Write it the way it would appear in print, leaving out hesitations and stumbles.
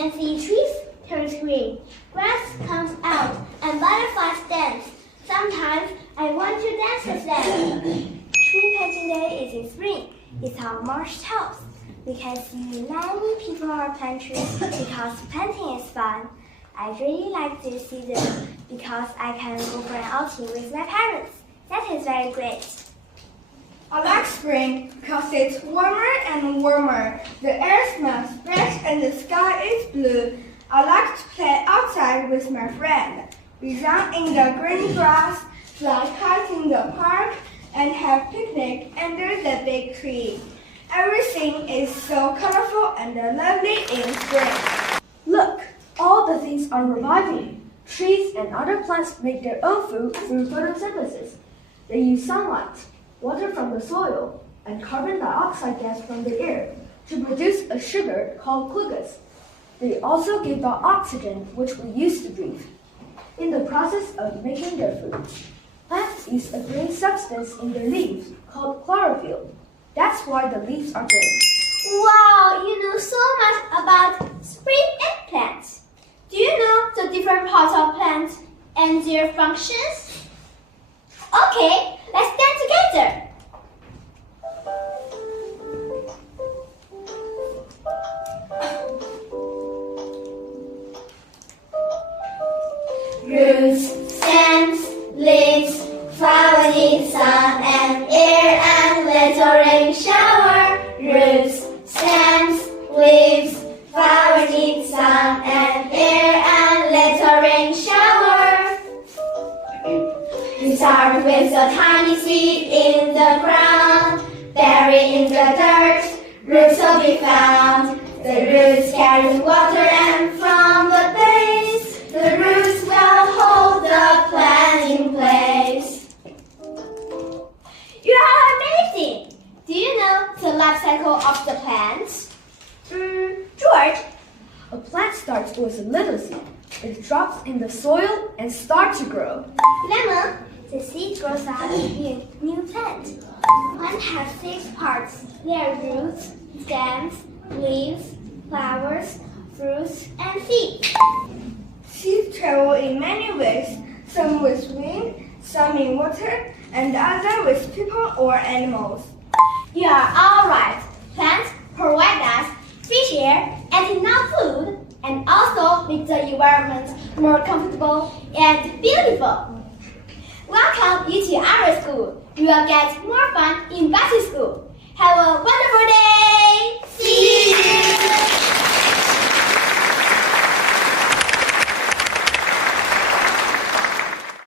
can see trees turn green, grass comes out, and butterflies dance. Sometimes I want to dance with them. Tree planting day is in spring. It's on March 12th. We can see many people are planting trees because planting is fun. I really like this season because I can go for an outing with my parents. That is very great. I like spring because it's warmer and warmer. The air smells fresh and the sky is blue. I like to play outside with my friend. We run in the green grass, fly kites in the park, and have picnic under the big tree. Everything is so colorful and lovely in spring. Look, all the things are reviving. Trees and other plants make their own food through photosynthesis. They use sunlight, water from the soil, and carbon dioxide gas from the air to produce a sugar called glucose. They also give out oxygen, which we use to breathe. In the process of making their food, plants use a green substance in their leaves called chlorophyll. That's why the leaves are green. Wow, you know so much about spring and plants. Do you know the different parts of plants and their functions? Okay, let's dance together. Roots, stems, leaves, flower needs sun and air and little rain shower. Roots, stems, leaves, flower needs sun and air and little rain shower. We start with a tiny seed in the ground, buried in the dirt, roots will be found. The roots carry water and from the base, the roots will hold the plant in place. You are amazing! Do you know the life cycle of the plant? George? A plant starts with a little seed. It drops in the soil and starts to grow. Lemon, the seed grows up to be a new plant. Plant has 6 parts. They are roots, stems, leaves, flowers, fruits, and seeds. Seeds travel in many ways, some with wind, some in water, and other with people or animals. You are all right. Plants provide us fresh air and enough food, and also make the environment more comfortable and beautiful. Welcome you to our school. You will get more fun in Bacui School. Have a wonderful day! See you!